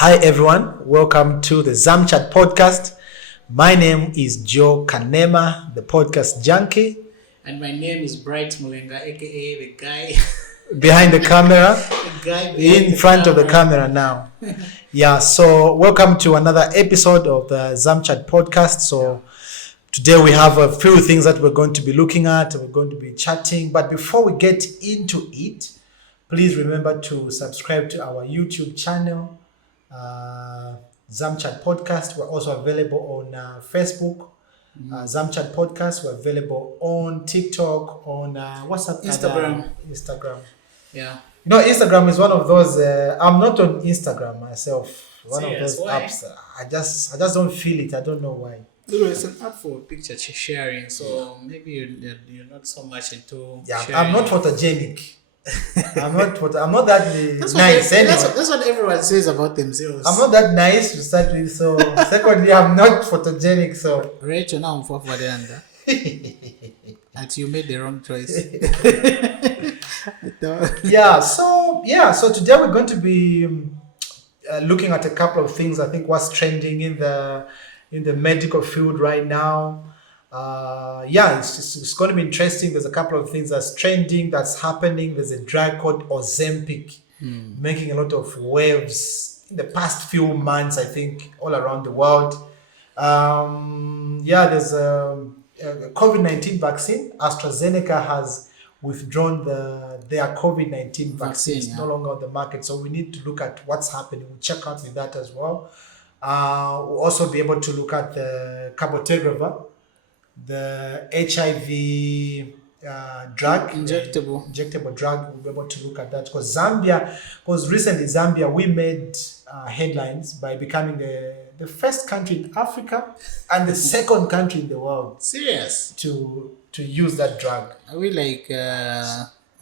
Hi everyone, welcome to the ZamChat podcast. My name is Joe Kanema, the podcast junkie. And my name is Bright Mulenga, aka the guy behind the camera, the guy in front of the camera now. Yeah, so welcome to another episode of the ZamChat podcast. So today we have a few things that we're going to be looking at, we're going to be chatting. But before we get into it, please remember to subscribe to our YouTube channel, ZamChat podcast. We're also available on Facebook, ZamChat podcast. We're available on TikTok, on WhatsApp, Instagram. Yeah. You know, Instagram is one of those. I'm not on Instagram myself. One of those why? apps. I just don't feel it. I don't know why. It's an app for picture sharing, so maybe you're not so much into. Yeah, sharing. I'm not photogenic. I'm not that nice. That's what everyone says about themselves. I'm not that nice to start with. So secondly, I'm not photogenic. So Rachel, now I'm for the under. And you made the wrong choice. So today we're going to be looking at a couple of things. I think what's trending in the medical field right now. It's going to be interesting. There's a couple of things that's trending, that's happening. There's a drug called Ozempic making a lot of waves in the past few months, I think, all around the world. There's a COVID-19 vaccine. AstraZeneca has withdrawn their COVID-19 vaccine. It's no longer on the market. So we need to look at what's happening. We'll check out with that as well. We'll also be able to look at the Cabotegravir, the HIV drug, injectable drug. We'll be able to look at that because recently Zambia, we made headlines by becoming the first country in Africa and the second country in the world. Serious? To use that drug. Are we like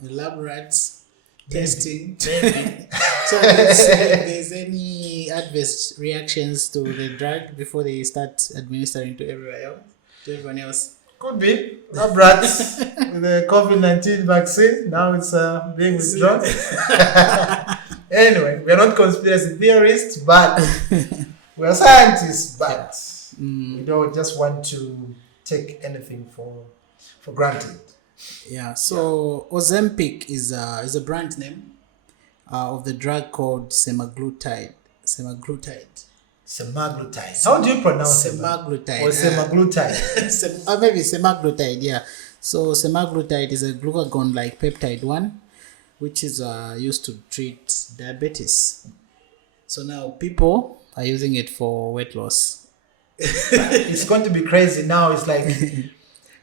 lab rats testing? Maybe. So let's see if there's any adverse reactions to the drug before they start administering to everyone else. Could be. Lab rats with the COVID-19 vaccine. Now it's being withdrawn. Anyway, we are not conspiracy theorists, but we are scientists, but we don't just want to take anything for granted. Yeah. So Ozempic is a brand name of the drug called Semaglutide. How do you pronounce Semaglutide? Or Semaglutide? Maybe Semaglutide, yeah. So Semaglutide is a glucagon-like peptide one, which is used to treat diabetes. So now people are using it for weight loss. It's going to be crazy now. It's like,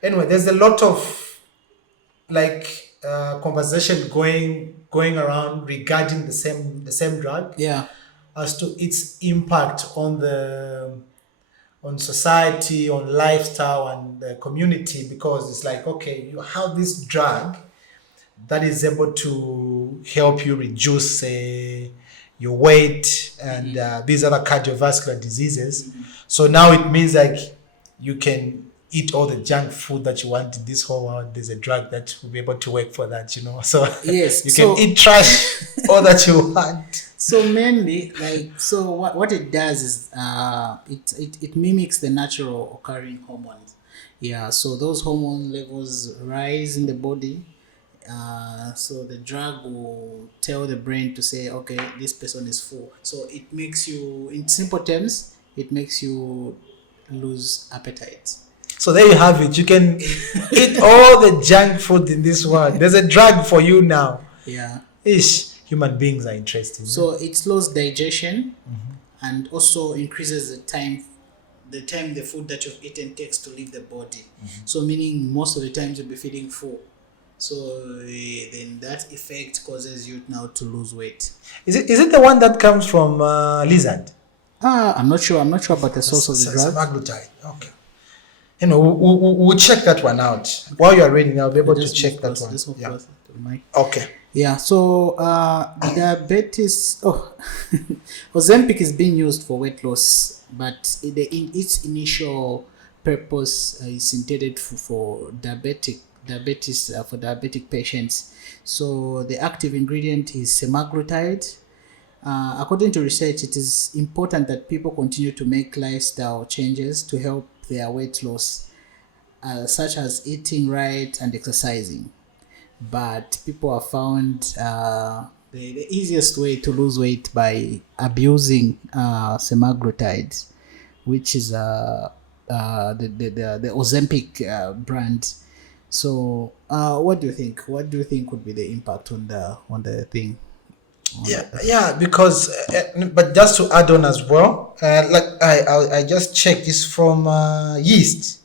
anyway, there's a lot of conversation going around regarding the same drug. Yeah. As to its impact on society, on lifestyle, and the community, because it's like, okay, you have this drug that is able to help you reduce your weight and these other cardiovascular diseases. So now it means like you can eat all the junk food that you want in this whole world. There's a drug that will be able to work for that, So yes, you can eat trash all that you want. So mainly, what it does is it mimics the natural occurring hormones. Yeah, so those hormone levels rise in the body. So the drug will tell the brain to say, okay, this person is full. So it makes you, in simple terms, it makes you lose appetite. So there you have it. You can eat all the junk food in this world. There's a drug for you now. Yeah. Human beings are interesting. So it slows digestion and also increases the time the food that you've eaten takes to leave the body. So meaning most of the times you'll be feeling full. So then that effect causes you now to lose weight. Is it the one that comes from lizard? I'm not sure about the source of the drug. Semaglutide. Okay. We'll check that one out. While you are reading, I'll be able to check that one. Yeah. Okay. Yeah, so diabetes. Ozempic is being used for weight loss, but its initial purpose is intended for diabetes for diabetic patients. So the active ingredient is semaglutide, according to research, it is important that people continue to make lifestyle changes to help their weight loss, such as eating right and exercising. But people have found the easiest way to lose weight by abusing semaglutide, which is the Ozempic brand. So, what do you think? What do you think would be the impact on the thing? Yeah, because but just to add on as well, like I just checked this from yeast.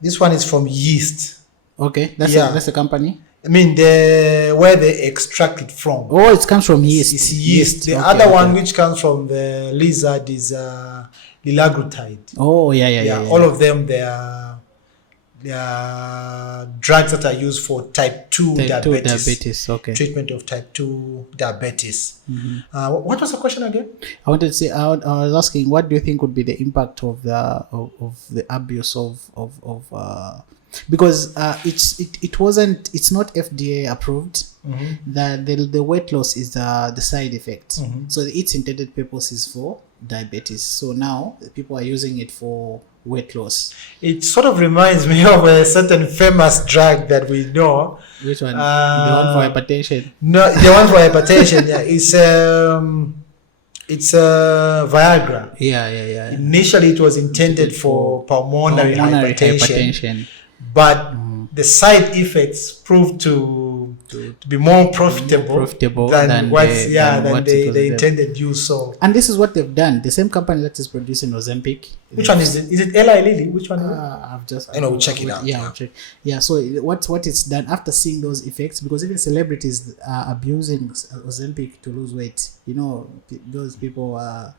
This one is from yeast. Okay, that's Yeah. that's a company. I mean, where they extract it from. Oh, it comes from yeast. It's yeast. The Okay, other okay. one which comes from the lizard is lilaglutide. Oh, yeah. All of them, they are drugs that are used for type 2 Type 2 diabetes. diabetes. Okay. Treatment of type 2 diabetes. What was the question again? I wanted to say, I was asking, what do you think would be the impact of the abuse of because it's not FDA approved. The weight loss is the side effect. So its intended purpose is for diabetes. So now the people are using it for weight loss. It sort of reminds me of a certain famous drug that we know. Which one? The one for hypertension. No, the one for hypertension. Yeah, it's Viagra. Yeah. Initially, it was intended for pulmonary hypertension, but the side effects proved to be more profitable than the intended use. So, and this is what they've done. The same company that is producing Ozempic. Which one is it? Is it Eli Lilly? Which one? We'll check it out. Yeah. Yeah. So what it's done after seeing those effects, because even celebrities are abusing Ozempic to lose weight. You know, those people are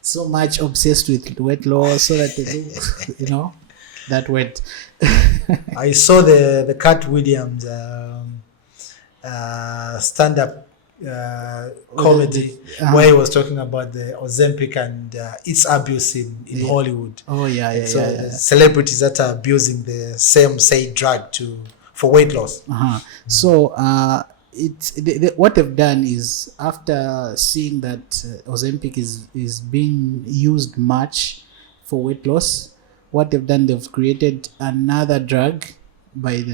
so much obsessed with weight loss, so that they do, that weight. I saw the Cat Williams stand-up comedy where he was talking about the Ozempic and its abuse in Hollywood. Oh yeah. The celebrities that are abusing the same drug for weight loss. So what they've done is, after seeing that Ozempic is being used much for weight loss, what they've done, they've created another drug which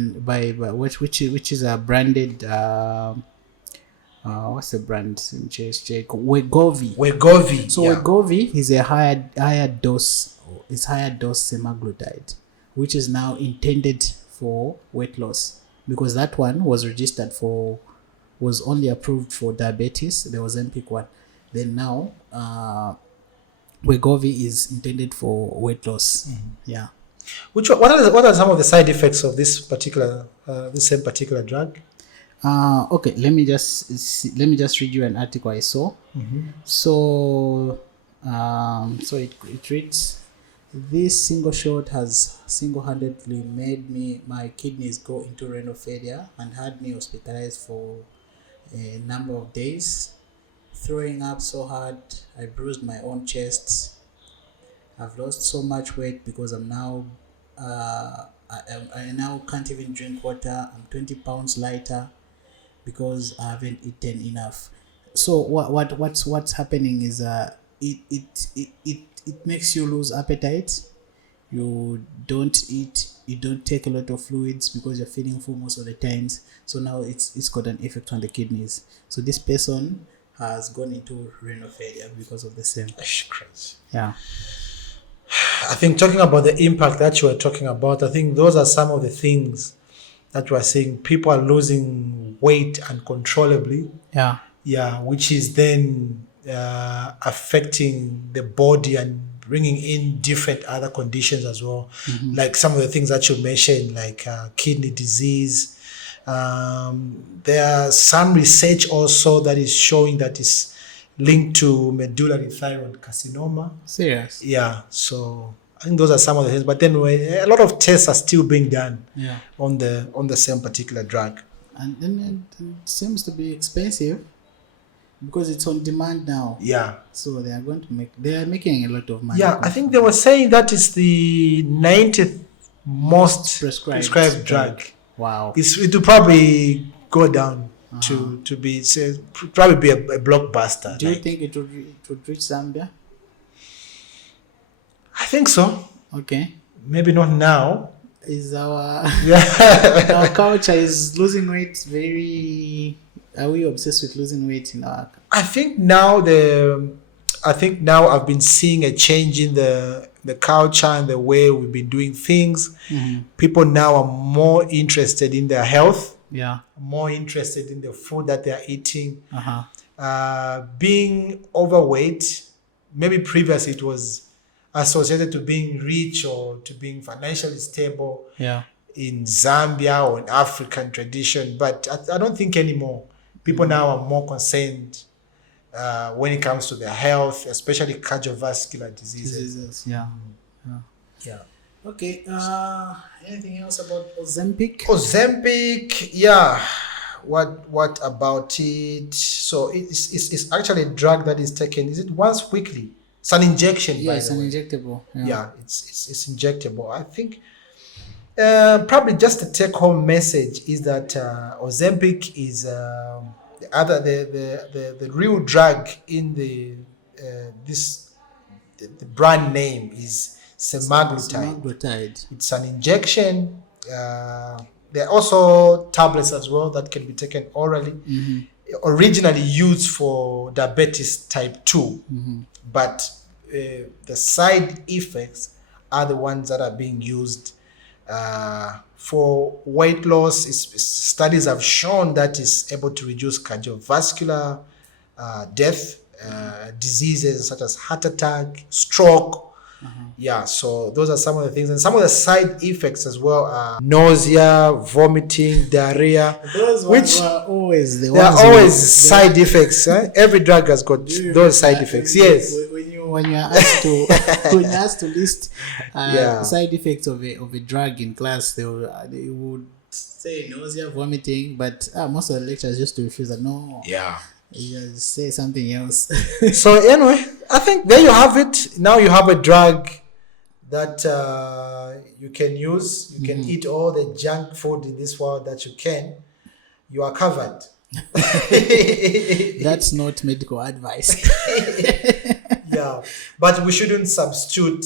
is a branded what's the brand? Wegovy. So Wegovy is a higher dose semaglutide, which is now intended for weight loss, because that one was only approved for diabetes, the Ozempic one. Then now Wegovy is intended for weight loss. Yeah. What are some of the side effects of this same particular drug? Okay, let me just read you an article I saw. So it reads, this single shot has single-handedly made my kidneys go into renal failure and had me hospitalized for a number of days, throwing up so hard I bruised my own chest. I've lost so much weight because I'm now I now can't even drink water. I'm 20 pounds lighter because I haven't eaten enough. So what's happening is it makes you lose appetite. You don't eat, you don't take a lot of fluids because you're feeling full most of the times. So now it's got an effect on the kidneys. So this person has gone into renal failure because of the same. Yeah. I think, talking about the impact that you were talking about, I think those are some of the things that you are saying. People are losing weight uncontrollably. Yeah, which is then affecting the body and bringing in different other conditions as well. Like some of the things that you mentioned, like kidney disease. There are some research also that is showing that is linked to medullary thyroid carcinoma. Serious? Yeah, so I think those are some of the things. But then a lot of tests are still being done on the same particular drug. And then it seems to be expensive because it's on demand now. Yeah. So they are making a lot of money. Yeah, I think they were saying that is the 90th most prescribed drug. Wow. It will probably go down to be probably be a blockbuster. Do you think it would reach Zambia? I think so. Okay. Maybe not now. Is our Yeah. our culture is losing weight very? Are we obsessed with losing weight in our? I think now I've been seeing a change in the culture and the way we've been doing things. People now are more interested in their health, Yeah. more interested in the food that they are eating. Being overweight, maybe previously it was associated to being rich or to being financially stable Yeah. in Zambia or in African tradition, but I don't think anymore. People now are more concerned when it comes to their health, especially cardiovascular diseases. Yeah. Yeah. Okay. Anything else about Ozempic? Ozempic, yeah. What about it? So it's actually a drug that is taken. Is it once weekly? It's an injection. Yeah, by it's the an way. injectable. Yeah, it's injectable. I think probably just the take-home message is that Ozempic is the real drug in the brand name is Semaglutide. Semaglutide. It's an injection. There are also tablets as well that can be taken orally. Originally used for diabetes type 2, but the side effects are the ones that are being used for weight loss. Studies have shown that it's able to reduce cardiovascular death, diseases such as heart attack, stroke. Yeah, so those are some of the things, and some of the side effects as well are nausea, vomiting, diarrhea. Those which are always the there ones. are always side effects. Every drug has got those side effects. Yes. When you're asked to when you're asked to list Yeah. side effects of a drug in class, they would say nausea, vomiting, but most of the lecturers used to refuse that. No, Yeah. you just say something else. So anyway, I think there you have it. Now you have a drug that you can use. You can eat all the junk food in this world that you can. You are covered. That's not medical advice. Yeah, but we shouldn't substitute,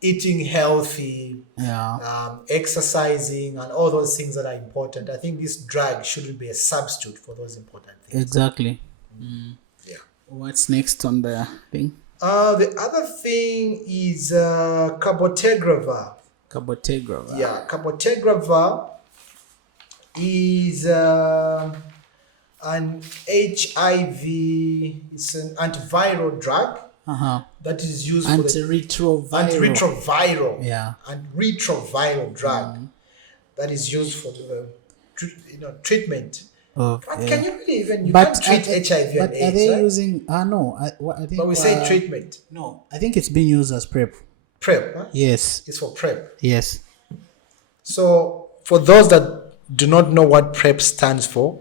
eating healthy, exercising, and all those things that are important. I think this drug shouldn't be a substitute for those important things. Exactly. Yeah. What's next on the thing? The other thing is Cabotegravir. Cabotegravir. Yeah, Cabotegravir is an HIV. It's an antiviral drug that is used for the antiretroviral. Yeah. Antiretroviral drug that is used for the treatment. But can you really even can't treat HIV but and are AIDS? they Right? using? No, I think. But we say treatment. No, I think it's being used as PrEP. PrEP. Huh? Yes. It's for PrEP. Yes. So for those that do not know what PrEP stands for,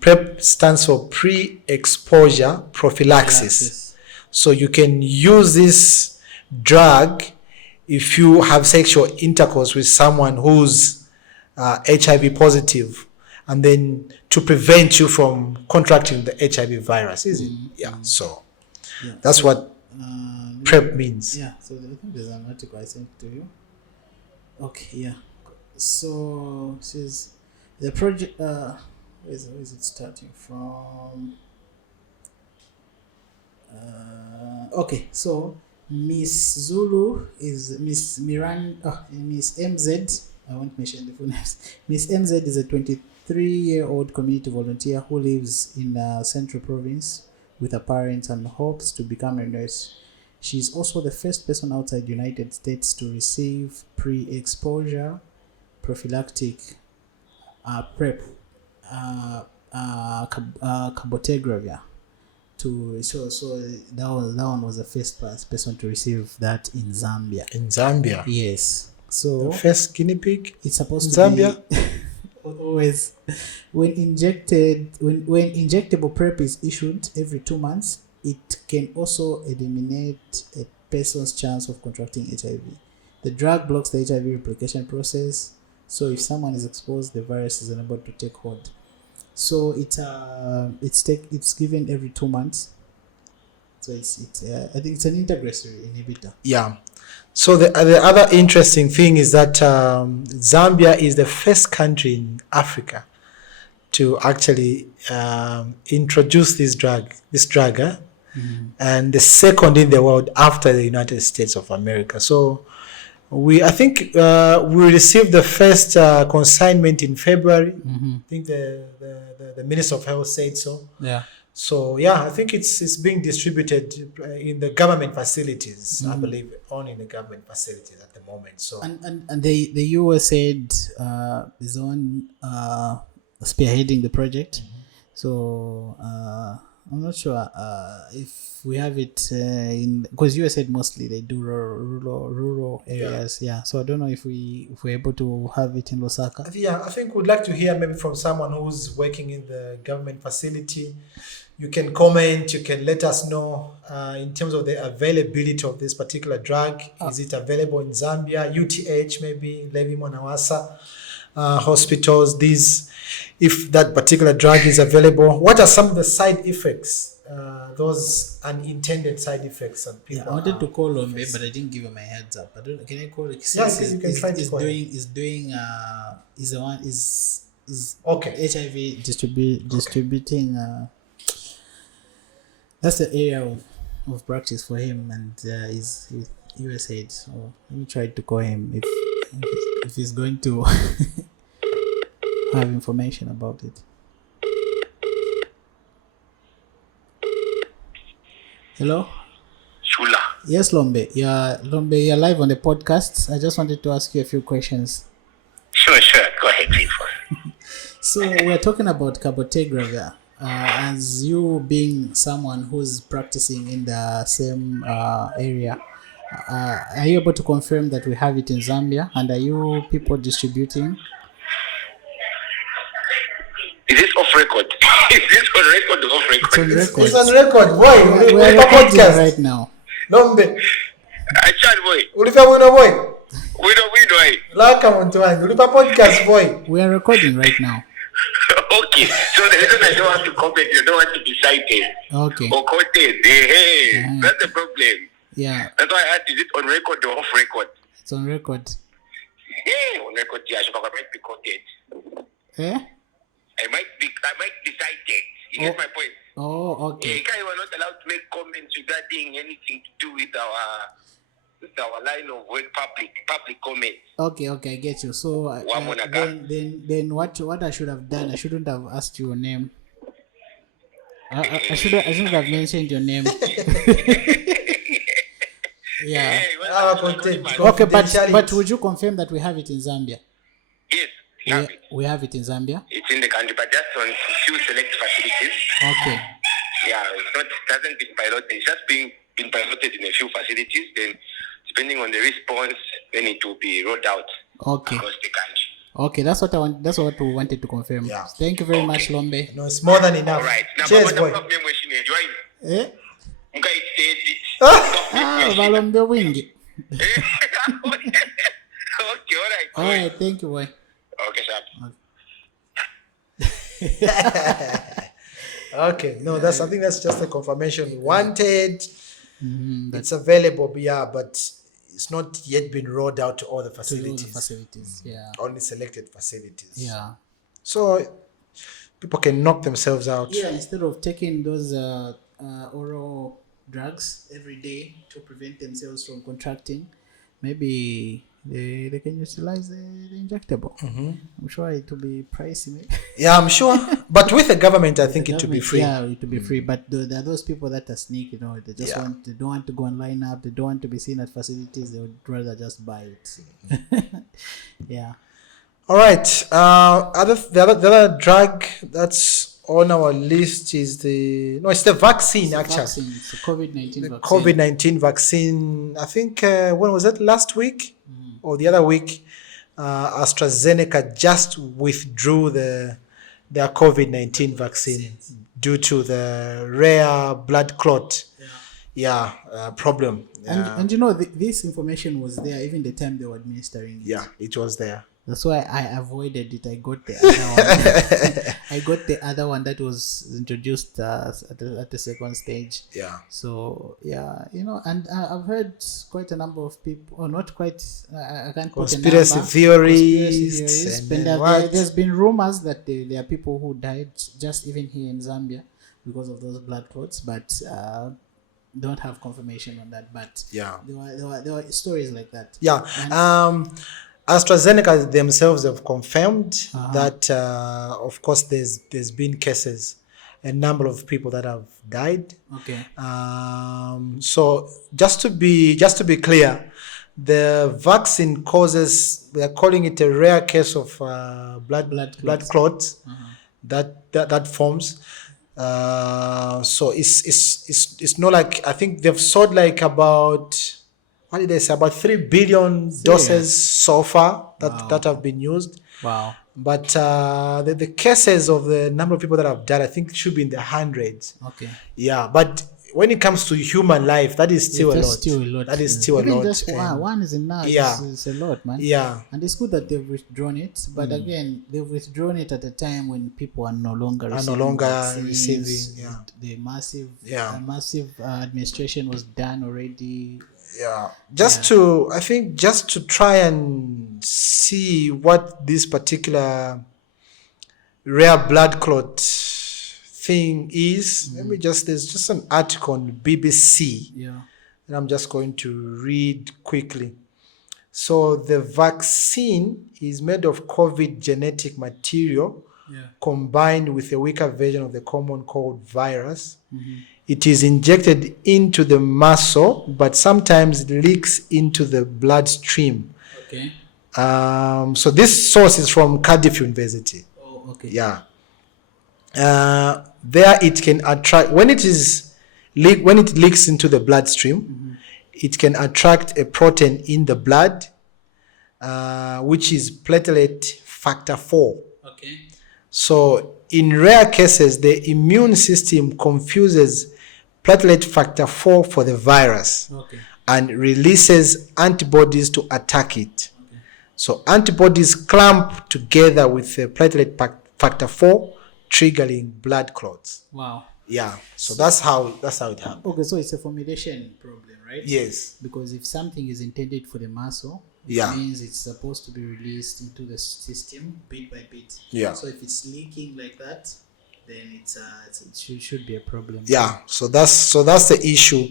PrEP stands for pre-exposure prophylaxis. So you can use this drug if you have sexual intercourse with someone who's HIV positive, and then to prevent you from contracting the HIV virus, is it? Yeah. So that's what PrEP means. Yeah. So I think there's an article I sent to you. Okay. Yeah. So this is the project. Where is it starting from? Okay. So Miss Zulu is Miss Miranda. Miss MZ. I won't mention the full names. Miss MZ is a 23-year-old community volunteer who lives in Central Province with her parents and hopes to become a nurse. She is also the first person outside the United States to receive pre-exposure prophylactic PrEP, Cabotegravir. So that one was the first person to receive that in Zambia. In Zambia. Yes. So the first guinea pig. It's supposed in to Zambia. be always when injectable PrEP is issued every 2 months, it can also eliminate a person's chance of contracting HIV. The drug blocks the HIV replication process, so if someone is exposed, the virus is unable to take hold. So it's given every 2 months. So I think it's an integrase inhibitor. Yeah. So the other interesting thing is that Zambia is the first country in Africa to actually introduce this drug, and the second in the world after the United States of America. So I think we received the first consignment in February. I think the Minister of Health said so. Yeah. So yeah, I think it's being distributed in the government facilities. I believe only in the government facilities at the moment. So and the US said is the one spearheading the project. So I'm not sure if we have it because US said mostly they do rural areas. Yeah. So I don't know if we're able to have it in Lusaka. Yeah, I think we'd like to hear maybe from someone who's working in the government facility. You can comment, you can let us know in terms of the availability of this particular drug. Is it available in Zambia, UTH maybe, Levi Mwanawasa hospitals, if that particular drug is available? What are some of the side effects, those unintended side effects that people I wanted to call Lombe, but I didn't give him my heads up. Can I call it? Yeah, you can try to call him. Is okay. HIV distributing that's the area of practice for him, and he's with USAID. So let me try to call him if he's going to have information about it. Hello? Shula. Yes, Lombe. Lombe, you're live on the podcast. I just wanted to ask you a few questions. Sure. Go ahead, please. So we're talking about Cabotegravir. As you being someone who's practicing in the same area, are you able to confirm that we have it in Zambia? And are you people distributing? Is this off record? Is this on record or off record? It's on record. It's on record. Boy, we're recording right now. Lombe. I chat, boy. Ulipa wino boy. We don't. Laka muntu wangu. Ulipa podcast boy. We are recording right now. Okay. So the reason I don't want to comment, you don't want to be cited. Okay. Or quoted. Hey, that's the problem. Yeah. That's why I asked, is it on record or off record? It's on record. Yeah, on record, yeah. So I might be quoted. Eh? I might be cited. You get my point? Oh, okay. You are not allowed to make comments regarding anything to do with our line of work, public comment. Okay, I get you. So then what I should have done, I shouldn't have asked your name. I shouldn't have mentioned your name. Yeah. Okay, but would you confirm that we have it in Zambia? Yes, we have it in Zambia. It's in the country, but just on few select facilities. Okay. Yeah, it hasn't been piloted. It's just been piloted in a few facilities. Then, depending on the response, then it will be rolled out across the country. Okay, that's what I want. That's what we wanted to confirm. Yeah. Thank you very much, Lombe. No, it's more than enough. All right. Now, cheers, boy. Eh? Balombe wingi. Okay, all right. Thank you, boy. Okay, sir. Okay, no, I think that's just a confirmation we wanted. It's available, but it's not yet been rolled out to all the facilities. Yeah. Only selected facilities. Yeah. So people can knock themselves out. Yeah, instead of taking those oral drugs every day to prevent themselves from contracting, maybe they can utilize the injectable. I'm sure it will be pricey. Yeah, I'm sure. But with the government, I think it will be free. Yeah, it will be free. But there are those people that are sneaky, they just they don't want to go and line up. They don't want to be seen at facilities. They would rather just buy it. Yeah. All right. The other drug that's on our list is it's the vaccine, actually. It's the COVID-19 vaccine. COVID-19 vaccine. I think, when was it? Last week? Or the other week, AstraZeneca just withdrew their COVID-19 vaccine due to the rare blood clot problem. And this information was there even the time they were administering it. Yeah, it was there. That's why I avoided it. I got the other one. I got the other one that was introduced at the second stage. Yeah. So yeah, and I've heard quite a number of people, or not quite. I can't put a Conspiracy number. theories. Conspiracy And theories. then But there's been rumors that there are people who died just even here in Zambia because of those blood clots, but don't have confirmation on that. But Yeah. there were stories like that. Yeah. And, AstraZeneca themselves have confirmed that, of course, there's been cases, a number of people that have died. okay. So just to be clear, the vaccine causes, they're calling it a rare case of blood clots that forms. So it's not like, I think they've sold like about, what did they say, about 3 billion doses so far that have been used. Wow. But the cases of the number of people that have died, I think should be in the hundreds. Okay. Yeah, but when it comes to human life, that is still a lot. That is still a lot. Just one is enough. Yeah. It's a lot, man. Yeah. And it's good that they've withdrawn it, but again, they've withdrawn it at a time when people are no longer receiving vaccines. The massive administration was done already. Yeah. Just to try and see what this particular rare blood clot thing is. There's just an article on BBC. Yeah. And I'm just going to read quickly. So the vaccine is made of COVID genetic material combined with a weaker version of the common cold virus. It is injected into the muscle, but sometimes it leaks into the bloodstream. Okay. So this source is from Cardiff University. Oh, okay. Yeah. There it can attract, when it leaks into the bloodstream, it can attract a protein in the blood, which is platelet factor 4. Okay. So in rare cases, the immune system confuses platelet factor 4 for the virus and releases antibodies to attack it. Okay. So antibodies clamp together with the platelet factor 4, triggering blood clots. Wow. Yeah. So that's how it happens. Okay, so it's a formulation problem, right? Yes. Because if something is intended for the muscle, it means it's supposed to be released into the system bit by bit. Yeah. So if it's leaking like that, then it should be a problem. Yeah. So that's the issue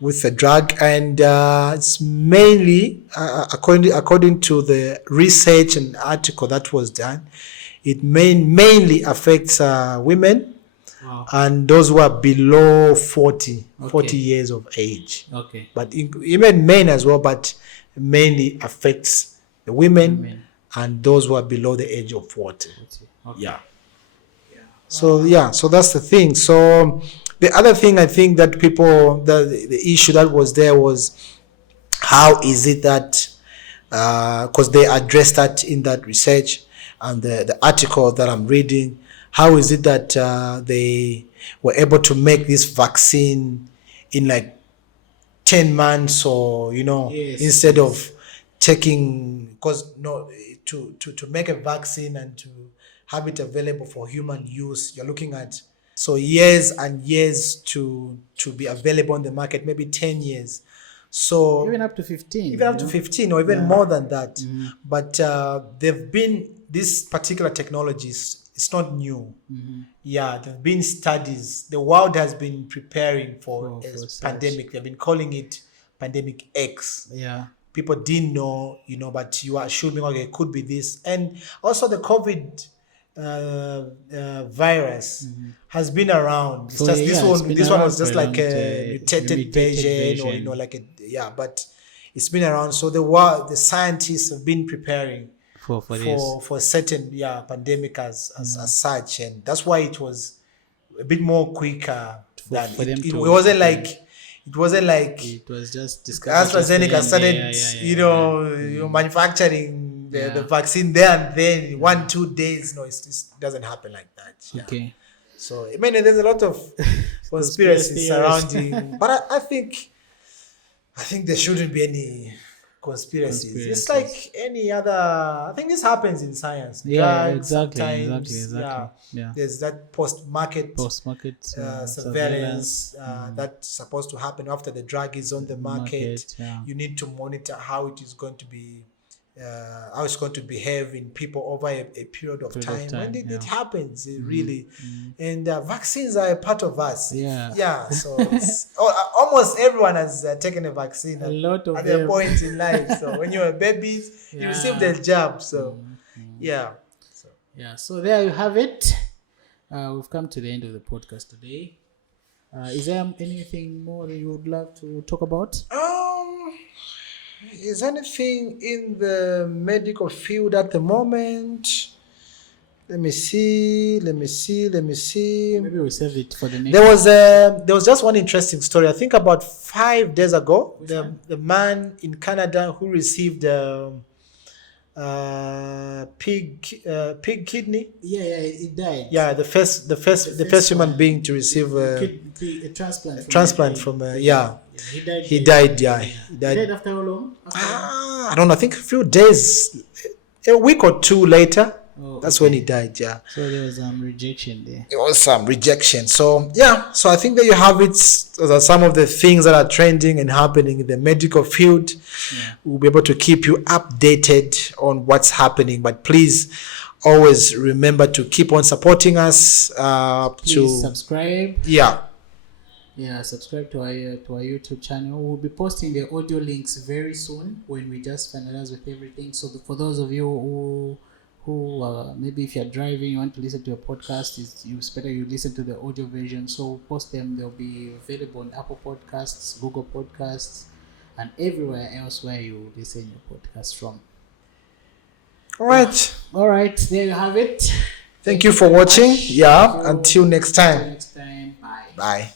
with the drug, and it's mainly according to the research and article that was done, it mainly affects women. Wow. And those who are below 40 years of age. Okay. But even men as well, but mainly affects the women and those who are below the age of 40. Okay. Yeah. So that's the thing. So the other thing I think that the issue that was there was, how is it that, because they addressed that in that research and the article that I'm reading, how is it that they were able to make this vaccine in like 10 months or, instead of taking, because to make a vaccine and to have it available for human use, you're looking at years and years to be available on the market, maybe 10 years. So even up to 15. Even up to 15 or even more than that. Mm-hmm. But they've been, this particular technologies, it's not new. Mm-hmm. Yeah, there have been studies. The world has been preparing for a pandemic. They've been calling it Pandemic X. Yeah. People didn't know, but you are assuming, okay, it could be this. And also the COVID virus has been around. It's just this one was just like a mutated version, or but it's been around. So the scientists have been preparing for certain pandemic as such, and that's why it was a bit more quicker than it wasn't like it was just AstraZeneca started manufacturing the vaccine there and then 1-2 days. No, it doesn't happen like that. Yeah. Okay. So there's a lot of conspiracy surrounding, but I think there shouldn't be conspiracies. It's like any other. I think this happens in science. Yeah, Drugs, exactly, sometimes, exactly. Yeah. There's that post-market surveillance that's supposed to happen after the drug is on the market. You need to monitor how it is going to be, how it's going to behave in people over a period of time. When it happens, really. And vaccines are a part of us. So it's, almost everyone has taken a vaccine at a point in life. So when you're a baby, you receive the jab. So so there you have it. We've come to the end of the podcast today. Is there anything more you would like to talk about? Is anything in the medical field at the moment? Let me see. Maybe we'll save it for the next. There was just one interesting story. I think about 5 days ago, the man in Canada who received pig kidney. He died. Yeah, the first human being to receive a transplant from He died. He died after how long? I don't know. I think a few days, a week or two later. That's when he died. So there was some rejection there. There was some rejection. So I think that you have it. Those are some of the things that are trending and happening in the medical field. We'll be able to keep you updated on what's happening. But please always remember to keep on supporting us. Please subscribe. Subscribe to our YouTube channel. We'll be posting the audio links very soon when we just finalize with everything. So for those of you who maybe if you're driving, you want to listen to a podcast, it's better you listen to the audio version. So we'll post them. They'll be available on Apple Podcasts, Google Podcasts, and everywhere else where you listen your podcast from. All right. There you have it. Thank you for watching. Until next time. Bye. Bye.